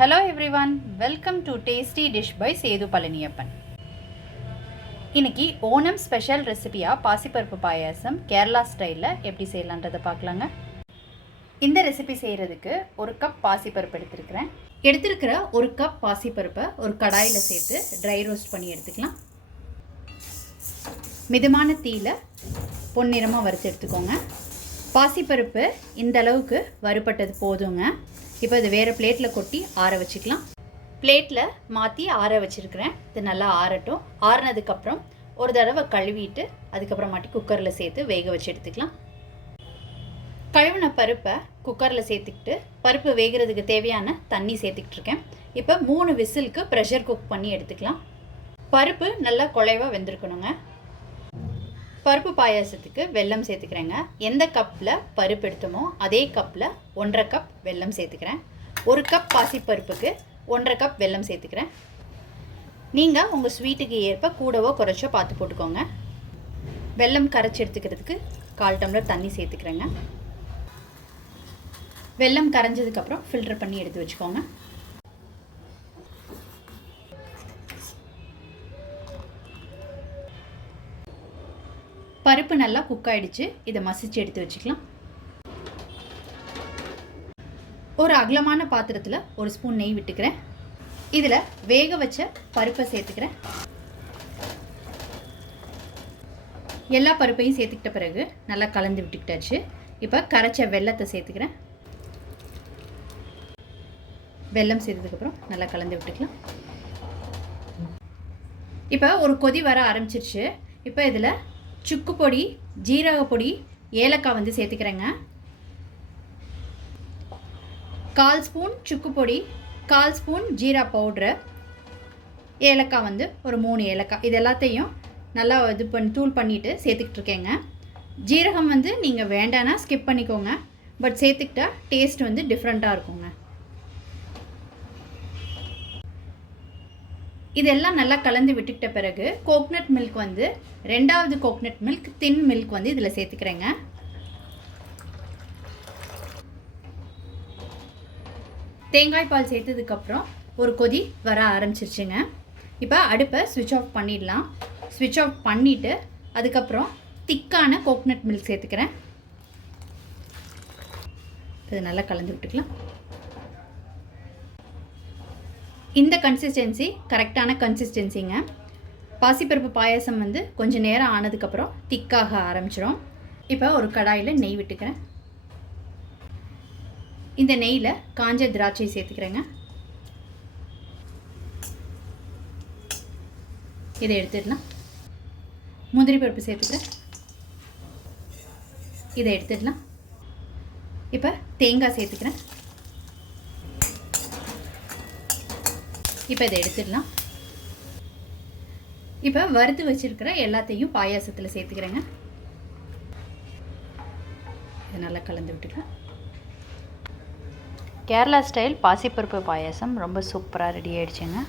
Hello everyone welcome to tasty dish by Sethu Palaniappan இன்றைக்கி Onam special ரெசிபியாக பாசிப்பருப்பு பாயாசம் கேரளா ஸ்டைலில் எப்படி செய்யலான்றதை பார்க்கலாங்க. இந்த ரெசிபி செய்கிறதுக்கு ஒரு கப் பாசிப்பருப்பு எடுத்துருக்கிறேன். எடுத்திருக்கிற ஒரு கப் பாசிப்பருப்பை ஒரு கடாயில் சேர்த்து ட்ரை ரோஸ்ட் பண்ணி எடுத்துக்கலாம். மிதமான தீயில் பொன்னிறமாக வறுத்து எடுத்துக்கோங்க. பாசிப்பருப்பு இந்த அளவுக்கு வறுபட்டது போதுங்க. இப்போ இது வேறு பிளேட்டில் கொட்டி ஆற வச்சுக்கலாம். பிளேட்டில் மாற்றி ஆற வச்சுருக்கிறேன். இது நல்லா ஆறட்டும். ஆறினதுக்கப்புறம் ஒரு தடவை கழுவிட்டு அதுக்கப்புறமாட்டி குக்கரில் சேர்த்து வேக வச்சு எடுத்துக்கலாம். கழுவின பருப்பை குக்கரில் சேர்த்துக்கிட்டு பருப்பு வேகிறதுக்கு தேவையான தண்ணி சேர்த்துக்கிட்டு இருக்கேன். இப்போ மூணு விசிலுக்கு ப்ரெஷர் குக் பண்ணி எடுத்துக்கலாம். பருப்பு நல்லா குழைவாக வெந்திருக்கணுங்க. பருப்பு பாயாசத்துக்கு வெல்லம் சேர்த்துக்கிறேங்க. எந்த கப்பில் பருப்பு எடுத்தோமோ அதே கப்பில் ஒன்றரை கப் வெல்லம் சேர்த்துக்கிறேன். ஒரு கப் பாசிப்பருப்புக்கு ஒன்றரை கப் வெல்லம் சேர்த்துக்கிறேன். நீங்கள் உங்கள் ஸ்வீட்டுக்கு ஏற்ப கூடவோ குறைச்சோ பார்த்து போட்டுக்கோங்க. வெல்லம் கரைச்சி எடுத்துக்கிறதுக்கு கால் டம்ளர் தண்ணி சேர்த்துக்கிறேங்க. வெல்லம் கரைஞ்சதுக்கப்புறம் ஃபில்டர் பண்ணி எடுத்து வச்சுக்கோங்க. பருப்பு நல்லா குக் ஆகிடுச்சு இதை மசிச்சு எடுத்து வச்சுக்கலாம். ஒரு அகலமான பாத்திரத்தில் ஒரு ஸ்பூன் நெய் விட்டுக்கிறேன். இதில் வேக வச்ச பருப்பை சேர்த்துக்கிறேன். எல்லா பருப்பையும் சேர்த்துக்கிட்ட பிறகு நல்லா கலந்து விட்டுக்கிட்டாச்சு. இப்போ கரைச்ச வெள்ளத்தை சேர்த்துக்கிறேன். வெல்லம் சேர்த்ததுக்கப்புறம் நல்லா கலந்து விட்டுக்கலாம். இப்போ ஒரு கொதி வர ஆரம்பிச்சிருச்சு. இப்போ இதில் சுக்கு பொடி ஜீரக பொடி ஏலக்காய் வந்து சேர்த்துக்கிறேங்க. கால் ஸ்பூன் சுக்கு பொடி கால் ஸ்பூன் ஜீரா பவுட்ரு ஏலக்காய் வந்து ஒரு மூணு ஏலக்காய். இது எல்லாத்தையும் நல்லா இது பண்ணி தூள் பண்ணிவிட்டு சேர்த்துக்கிட்டு இருக்கேங்க ஜீரகம் வந்து நீங்கள் வேண்டானா ஸ்கிப் பண்ணிக்கோங்க. பட் சேர்த்துக்கிட்டா டேஸ்ட் வந்து டிஃப்ரெண்ட்டாக இருக்குங்க. இதெல்லாம் நல்லா கலந்து விட்டுக்கிட்ட பிறகு கோக்னட் மில்க் வந்து ரெண்டாவது கோக்னட் மில்க் தின் மில்க் வந்து இதில் சேர்த்துக்கிறேங்க. தேங்காய் பால் சேர்த்ததுக்கப்புறம் ஒரு கொதி வர ஆரம்பிச்சிருச்சுங்க. இப்போ அடுப்பை ஸ்விட்ச் ஆஃப் பண்ணிடலாம். ஸ்விட்ச் ஆஃப் பண்ணிவிட்டு அதுக்கப்புறம் திக்கான கோக்னட் மில்க் சேர்த்துக்கிறேன். இது நல்லா கலந்து விட்டுக்கலாம். இந்த கன்சிஸ்டன்சி கரெக்டான கன்சிஸ்டன்சிங்க பாசிப்பருப்பு பாயசம் வந்து கொஞ்சம் நேரம் ஆனதுக்கப்புறம் திக்காக ஆரம்பிச்சிடும் இப்போ ஒரு கடாயில் நெய் விட்டுக்கிறேன். இந்த நெய்யில் காஞ்ச திராட்சை சேர்த்துக்கிறேங்க. இதை எடுத்துடலாம். முந்திரி பருப்பு சேர்த்துக்கிறேன். இதை எடுத்துடலாம். இப்போ தேங்காய் சேர்த்துக்கிறேன். இப்போ இதை எடுத்துடலாம். இப்போ வறுத்து வச்சுருக்கிற எல்லாத்தையும் பாயாசத்தில் சேர்த்துக்கிறேங்க. இதை நல்லா கலந்து விட்டுக்கலாம். கேரளா ஸ்டைல் பாசிப்பருப்பு பாயாசம் ரொம்ப சூப்பராக ரெடி ஆகிடுச்சுங்க